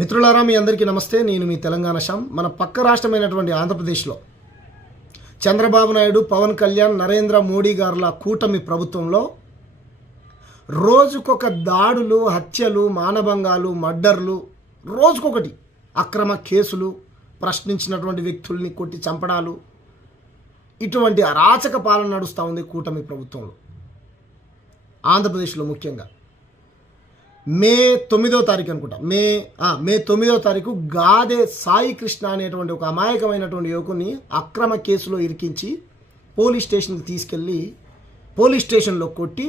మిత్రులారా, మీ అందరికీ నమస్తే. నేను మీ తెలంగాణ శ్యామ్. మన పక్క రాష్ట్రమైనటువంటి ఆంధ్రప్రదేశ్లో చంద్రబాబు నాయుడు, పవన్ కళ్యాణ్, నరేంద్ర మోడీ గారుల కూటమి ప్రభుత్వంలో రోజుకొక దాడులు, హత్యలు, మానభంగాలు, మర్డర్లు, రోజుకొకటి అక్రమ కేసులు, ప్రశ్నించినటువంటి వ్యక్తుల్ని కొట్టి చంపడాలు, ఇటువంటి అరాచక పాలన నడుస్తూ ఉంది కూటమి ప్రభుత్వంలో ఆంధ్రప్రదేశ్లో. ముఖ్యంగా మే 9వ తారీఖు అనుకుంటా, మే 9వ తారీఖు గాదే సాయి కృష్ణ అనేటువంటి ఒక అమాయకమైనటువంటి యువకుని అక్రమ కేసులో ఇరికించి పోలీస్ స్టేషన్కి తీసుకెళ్ళి పోలీస్ స్టేషన్లో కొట్టి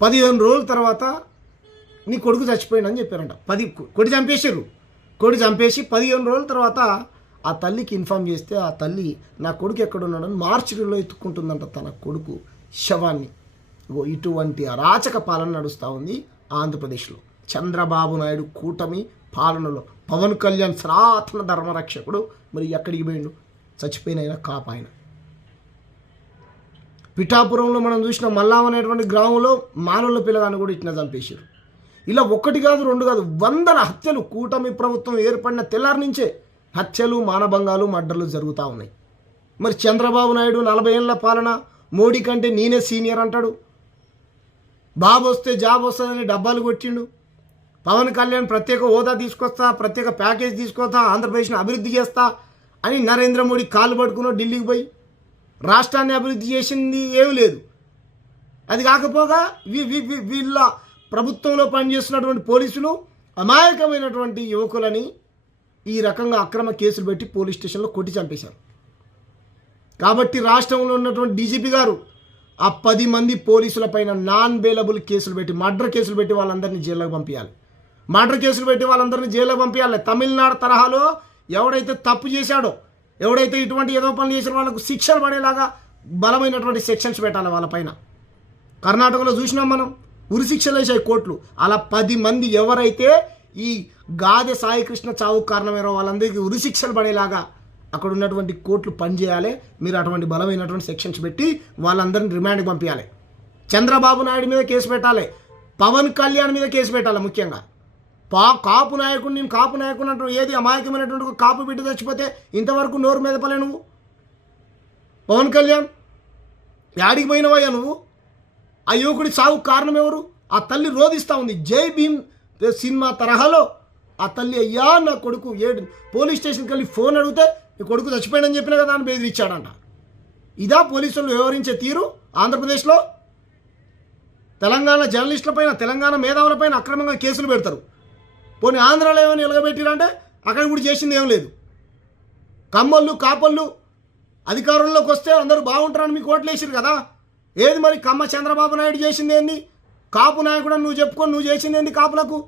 15 రోజుల తర్వాత నీ కొడుకు చచ్చిపోయిందని చెప్పారంట. కొట్టి చంపేసి 15 రోజుల తర్వాత ఆ తల్లికి ఇన్ఫామ్ చేస్తే ఆ తల్లి నా కొడుకు ఎక్కడున్నాడని మార్చిలో ఎత్తుక్కుంటుందంట తన కొడుకు శవాన్ని. ఇటువంటి అరాచక పాలన నడుస్తూ ఉంది ఆంధ్రప్రదేశ్లో. చంద్రబాబు నాయుడు కూటమి పాలనలో పవన్ కళ్యాణ్ సనాతన ధర్మరక్షకుడు మరి ఎక్కడికి పోయిండు? చచ్చిపోయిన కాపాయన. పిఠాపురంలో మనం చూసిన మల్లాం అనేటువంటి గ్రామంలో మానవుల పిల్లగాన్ని కూడా ఇట్లా చంపేశారు. ఇలా ఒకటి కాదు, రెండు కాదు, వందల హత్యలు కూటమి ప్రభుత్వం ఏర్పడిన తెల్లారి నుంచే హత్యలు, మానభంగాలు, మర్డర్లు జరుగుతూ ఉన్నాయి. మరి చంద్రబాబు నాయుడు 40 ఏళ్ళ పాలన, మోడీ కంటే నేనే సీనియర్ అంటాడు. బాబు వస్తే జాబ్ వస్తుందని డబ్బాలు కొట్టిండు. పవన్ కళ్యాణ్ ప్రత్యేక హోదా తీసుకొస్తా, ప్రత్యేక ప్యాకేజ్ తీసుకొస్తా, ఆంధ్రప్రదేశ్ని అభివృద్ధి చేస్తా అని నరేంద్ర మోడీ కాళ్ళు పట్టుకున్నాడు ఢిల్లీకి పోయి. రాష్ట్రాన్ని అభివృద్ధి చేసింది ఏమీ లేదు. అది కాకపోగా వీళ్ళ ప్రభుత్వంలో పనిచేస్తున్నటువంటి పోలీసులు అమాయకమైనటువంటి యువకులని ఈ రకంగా అక్రమ కేసులు పెట్టి పోలీస్ స్టేషన్లో కొట్టి చంపేశారు. కాబట్టి రాష్ట్రంలో ఉన్నటువంటి డీజీపీ గారు ఆ 10 మంది పోలీసుల పైన నాన్ బెయిలబుల్ కేసులు పెట్టి, మర్డర్ కేసులు పెట్టి వాళ్ళందరినీ జైల్లోకి పంపించాలి. తమిళనాడు తరహాలో ఎవడైతే తప్పు చేశాడో, ఎవడైతే ఇటువంటి ఏదో పనులు చేసిన వాళ్ళకు శిక్షలు పడేలాగా బలమైనటువంటి సెక్షన్స్ పెట్టాలి వాళ్ళపైన. కర్ణాటకలో చూసినాం మనం, ఉరి శిక్షలు వేసాయి కోర్టులు. అలా 10 మంది ఎవరైతే ఈ గాదె సాయి కృష్ణ చావుకు కారణమయ్యారో వాళ్ళందరికీ ఉరి శిక్షలు పడేలాగా అక్కడ ఉన్నటువంటి కోర్టులు పనిచేయాలి. మీరు అటువంటి బలమైనటువంటి సెక్షన్స్ పెట్టి వాళ్ళందరినీ రిమాండ్కి పంపించాలి. చంద్రబాబు నాయుడు మీద కేసు పెట్టాలి, పవన్ కళ్యాణ్ మీద కేసు పెట్టాలి. ముఖ్యంగా కాపు నాయకుడు, నేను కాపు నాయకుడు అంటూ ఏది అమాయకమైనటువంటి ఒక కాపు బిడ్డ చచ్చిపోతే ఇంతవరకు నోరు మెదపలే నువ్వు. పవన్ కళ్యాణ్ యాడికి పోయినవయ్యా నువ్వు? ఆ యువకుడి చావుకు కారణం ఎవరు? ఆ తల్లి రోధిస్తూ ఉంది. జై భీమ్ సినిమా తరహాలో ఆ తల్లి, అయ్యా నా కొడుకు పోలీస్ స్టేషన్కి వెళ్ళి ఫోన్ అడిగితే నీ కొడుకు చచ్చిపోయాడని చెప్పినా కదా అని బెదిరించాడంట. ఇదా పోలీసులు వ్యవహరించే తీరు ఆంధ్రప్రదేశ్లో? తెలంగాణ జర్నలిస్టులపైన, తెలంగాణ మేధావులపైన అక్రమంగా కేసులు పెడతారు. పోనీ ఆంధ్రాలో ఏమైనా నిలబెట్టిరంటే అక్కడ కూడా చేసింది ఏం లేదు. కమ్మళ్ళు, కాపళ్ళు అధికారంలోకి వస్తే అందరూ బాగుంటారని మీకు ఓట్లు వేసారు కదా. ఏది మరి కమ్మ చంద్రబాబు నాయుడు చేసింది ఏంది? కాపు నాయకుడు నువ్వు చెప్పుకొని నువ్వు చేసింది ఏంది కాపులకు?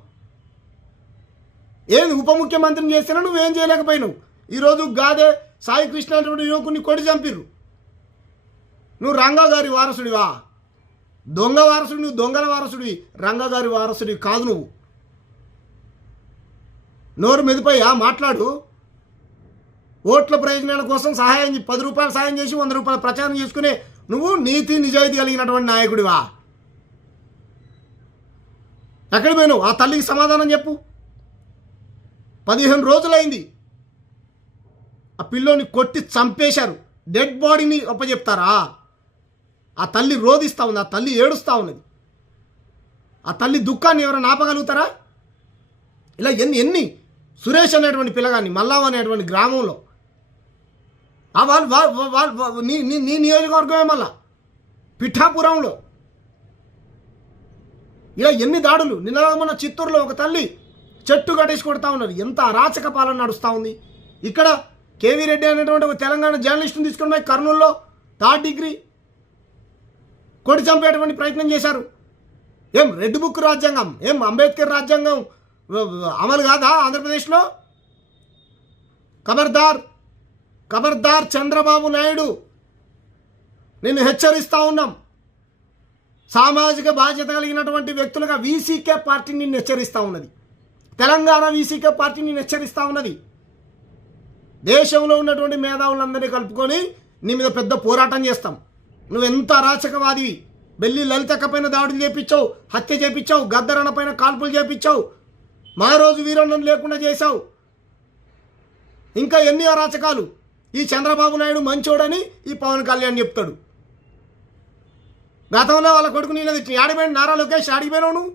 ఏంది ఉప ముఖ్యమంత్రిని చేసినా నువ్వేం చేయలేకపోయినావు? ఈరోజు గాదే సాయి కృష్ణ అటువంటి యువకుని కొడి చంపిర్రు. నువ్వు రంగా గారి వారసుడివా? దొంగ వారసుడు, నువ్వు దొంగల వారసుడివి, రంగా గారి వారసుడివి కాదు నువ్వు. నోరు మెదిపోయా మాట్లాడు. ఓట్ల ప్రయోజనాల కోసం సహాయం 10 రూపాయలు సాయం చేసి 100 రూపాయలు ప్రచారం చేసుకునే నువ్వు నీతి నిజాయితీ కలిగినటువంటి నాయకుడివా? ఎక్కడికి పోయినావు? ఆ తల్లికి సమాధానం చెప్పు. 15 రోజులైంది ఆ పిల్లోని కొట్టి చంపేశారు. డెడ్ బాడీని అప్పచెప్తారా? ఆ తల్లి రోధిస్తూ ఉంది, ఆ తల్లి ఏడుస్తూ ఉన్నది. ఆ తల్లి దుఃఖాన్ని ఎవరైనా ఆపగలుగుతారా? ఇలా ఎన్ని సురేష్ అనేటువంటి పిల్లగాన్ని మల్లాం అనేటువంటి గ్రామంలో నీ నియోజకవర్గమే మళ్ళా పిఠాపురంలో ఇలా ఎన్ని దాడులు. నిన్న మన చిత్తూరులో ఒక తల్లి చెట్టు కట్టేసి కొడతా ఉన్నారు. ఎంత అరాచక పాలన నడుస్తూ ఉంది. ఇక్కడ కేవీ రెడ్డి అనేటువంటి ఒక తెలంగాణ జర్నలిస్టుని తీసుకుని పోయి కర్నూలులో 3rd డిగ్రీ కొట్టి చంపేటువంటి ప్రయత్నం చేశారు. ఏం రెడ్ బుక్ రాజ్యాంగం, ఏం అంబేద్కర్ రాజ్యాంగం అమలు కాదా ఆంధ్రప్రదేశ్లో? ఖబర్దార్ చంద్రబాబు నాయుడు, నేను హెచ్చరిస్తూ ఉన్నాం. సామాజిక బాధ్యత కలిగినటువంటి వ్యక్తులుగా వీసీకే పార్టీ నిన్ను హెచ్చరిస్తూ ఉన్నది. తెలంగాణ వీసీకే పార్టీ నిన్ను హెచ్చరిస్తూ ఉన్నది. దేశంలో ఉన్నటువంటి మేధావులందరినీ కలుపుకొని నీ మీద పెద్ద పోరాటం చేస్తాం. నువ్వెంత అరాచకవాదివి. బెల్లి లలితక్క పైన దాడులు చేపించావు, హత్య చేపించావు, గద్దరన్న పైన కాల్పులు చేపించావు, మా రోజు వీరన్నను లేకుండా చేశావు. ఇంకా ఎన్ని అరాచకాలు. ఈ చంద్రబాబు నాయుడు మంచోడని ఈ పవన్ కళ్యాణ్ చెప్తాడు. గతంలో వాళ్ళ కొడుకు నేను ఆడిపోయిన నారా లోకేష్ ఆడిపోయినావు. నువ్వు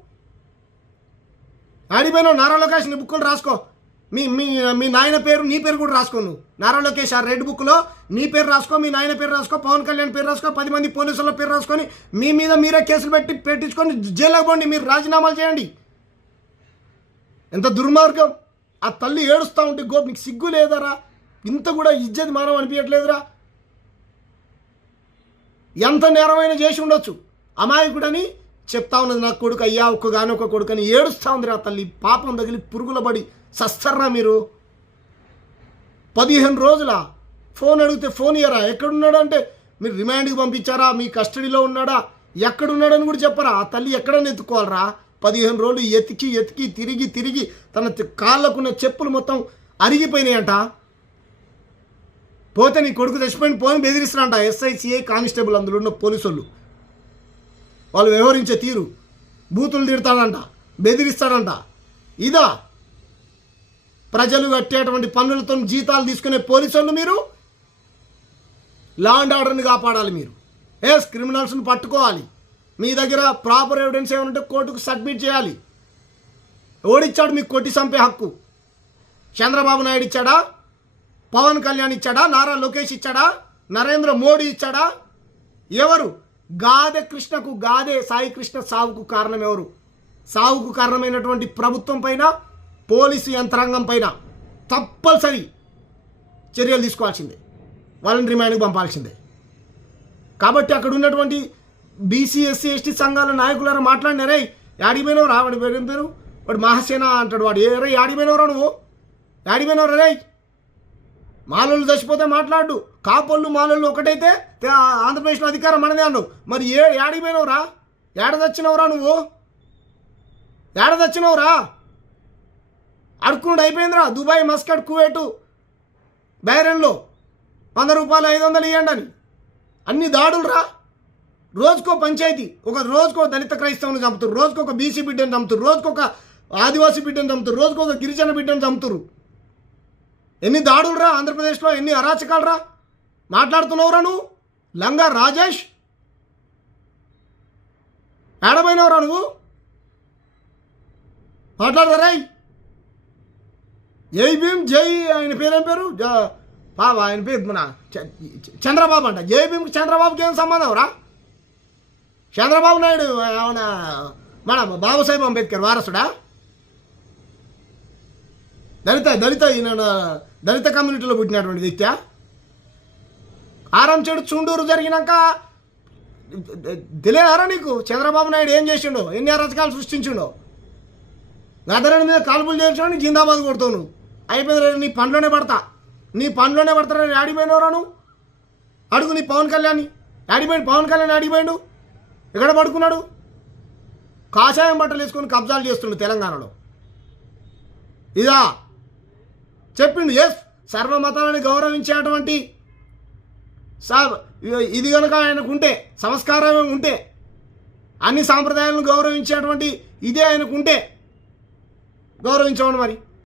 ఆడిపోయినావు. నారా లోకేష్ నీ బుక్కులు రాసుకో. మీ మీ మీ నాయన పేరు నీ పేరు కూడా రాసుకో. నువ్వు నారా లోకేష్ ఆ రెడ్ బుక్లో నీ పేరు రాసుకో, మీ నాయన పేరు రాసుకో, పవన్ కళ్యాణ్ పేరు రాసుకో, 10 మంది పోలీసుల పేరు రాసుకొని మీ మీద మీరే కేసులు పెట్టించుకొని జైలుకి పోండి. మీరు రాజీనామాలు చేయండి. ఎంత దుర్మార్గం. ఆ తల్లి ఏడుస్తూ ఉంటే నీకు సిగ్గు లేదరా? ఇంత కూడా ఇజ్జత్ మానం అనిపించట్లేదురా? ఎంత నేరమైన చేసి ఉండొచ్చు. అమాయకుడని చెప్తా ఉన్నది నా కొడుకు, అయ్యా ఒక్కగానొక్క కొడుకు అని ఏడుస్తూ ఉంది ఆ తల్లి. పాపం తగిలి పురుగుల పడి సస్తర్రా మీరు. 15 రోజుల ఫోన్ అడిగితే ఫోన్ ఇయ్యరా? ఎక్కడున్నాడు అంటే మీరు రిమాండ్కి పంపించారా, మీ కస్టడీలో ఉన్నాడా, ఎక్కడున్నాడని కూడా చెప్పరా? ఆ తల్లి ఎక్కడని ఎత్తుకోవాలరా? 15 రోజులు ఎతికి తిరిగి తన కాళ్ళకున్న చెప్పులు మొత్తం అరిగిపోయినాయంట. పోతే నీ కొడుకు చచ్చిపోయిన పోని బెదిరిస్తారంట ఎస్ఐ, సిఐ, కానిస్టేబుల్ అందులో ఉన్న పోలీసు వాళ్ళు వ్యవహరించే తీరు. బూతులు తిడతాడంట, బెదిరిస్తాడంట. ఇదా ప్రజలు కట్టేటువంటి పన్నులతో జీతాలు తీసుకునే పోలీసు మీరు? లా అండ్ ఆర్డర్ని కాపాడాలి మీరు. క్రిమినల్స్ని పట్టుకోవాలి. మీ దగ్గర ప్రాపర్ ఎవిడెన్స్ ఏమంటే కోర్టుకు సబ్మిట్ చేయాలి. ఓడిచ్చాడు మీకు కొట్టి చంపే హక్కు? చంద్రబాబు నాయుడు ఇచ్చాడా? పవన్ కళ్యాణ్ ఇచ్చాడా? నారా లోకేష్ ఇచ్చాడా? నరేంద్ర మోడీ ఇచ్చాడా? ఎవరు? గాదె కృష్ణకు, గాదె సాయి కృష్ణ సావుకు కారణం ఎవరు? సావుకు కారణమైనటువంటి ప్రభుత్వం పైన, పోలీసు యంత్రాంగం పైన తప్పనిసరి చర్యలు తీసుకోవాల్సిందే. వాళ్ళని రిమాండ్కి పంపాల్సిందే. కాబట్టి అక్కడ ఉన్నటువంటి బీసీ, ఎస్సీ, ఎస్టీ సంఘాల నాయకులారా మాట్లాడినారే, యాడిపోయినవరా? వాడి పేరు వాడు మహాసేన అంటాడు. వాడు రే యాడిపోయినవరా? నువ్వు యాడిపోయినవరా? రే మాలోళ్ళు చచ్చిపోతే మాట్లాడు. కాపోళ్ళు మాలోళ్ళు ఒకటైతే ఆంధ్రప్రదేశ్లో అధికారం మనదే అన్నావు. మరి యాడిపోయినవరా? ఏడ చచ్చినవరా? నువ్వు ఏడ చచ్చినవరా? అడుక్కున్నాడు అయిపోయిందిరా. దుబాయ్, మస్కట్, కువైట్, బైరన్లో 100 రూపాయలు 500 ఇవ్వండి అని అన్ని దాడులు రా. రోజుకో పంచాయతీ, రోజుకో దళిత క్రైస్తవుని చంపుతారు, రోజుకొక బీసీ బిడ్డను చంపుతారు, రోజుకొక ఆదివాసీ బిడ్డను చంపుతారు, రోజుకొక గిరిజన బిడ్డను చంపుతారు. ఎన్ని దాడులు రా ఆంధ్రప్రదేశ్లో, ఎన్ని అరాచకాలు రా. మాట్లాడుతున్నావురా నువ్వు? లంగా రాజేష్ ఏడబోయినవరా నువ్వు? మాట్లాడరా? జై భీమ్, జై ఆయన పేరేం పేరు? బాబా ఆయన పేరు మన చంద్రబాబు అంట. జై భీమ్కి చంద్రబాబుకి ఏం సంబంధం రా? చంద్రబాబు నాయుడు ఏమన్నా మన బాబాసాహెబ్ అంబేద్కర్ వారసుడా? దళిత కమ్యూనిటీలో పుట్టినటువంటి వ్యక్తి. ఆరంచెడు చుండూరు జరిగినాక తెలియదారా నీకు చంద్రబాబు నాయుడు ఏం చేసిండో, ఎన్ని అరాచకాలు సృష్టించిండో? గదరని మీద కాల్పులు చేయించాడు, జిందాబాద్ కొడతావు నువ్వు. అయిపోయింది, నీ పనిలోనే పడతారా? ఆడిపోయినవరా నువ్వు? అడుగు నీ పవన్ కళ్యాణ్ ఆడిపోయిండు. ఎక్కడ పడుకున్నాడు? కాషాయం బట్టలు వేసుకొని కబ్జాలు చేస్తుండు తెలంగాణలో. ఇదా చెప్పిండు. సర్వమతాలను గౌరవించేటువంటి ఇది కనుక ఆయనకు ఉంటే, సంస్కారం ఉంటే, అన్ని సాంప్రదాయాలను గౌరవించేటువంటి ఇదే ఆయనకు ఉంటే గౌరవించమని మరి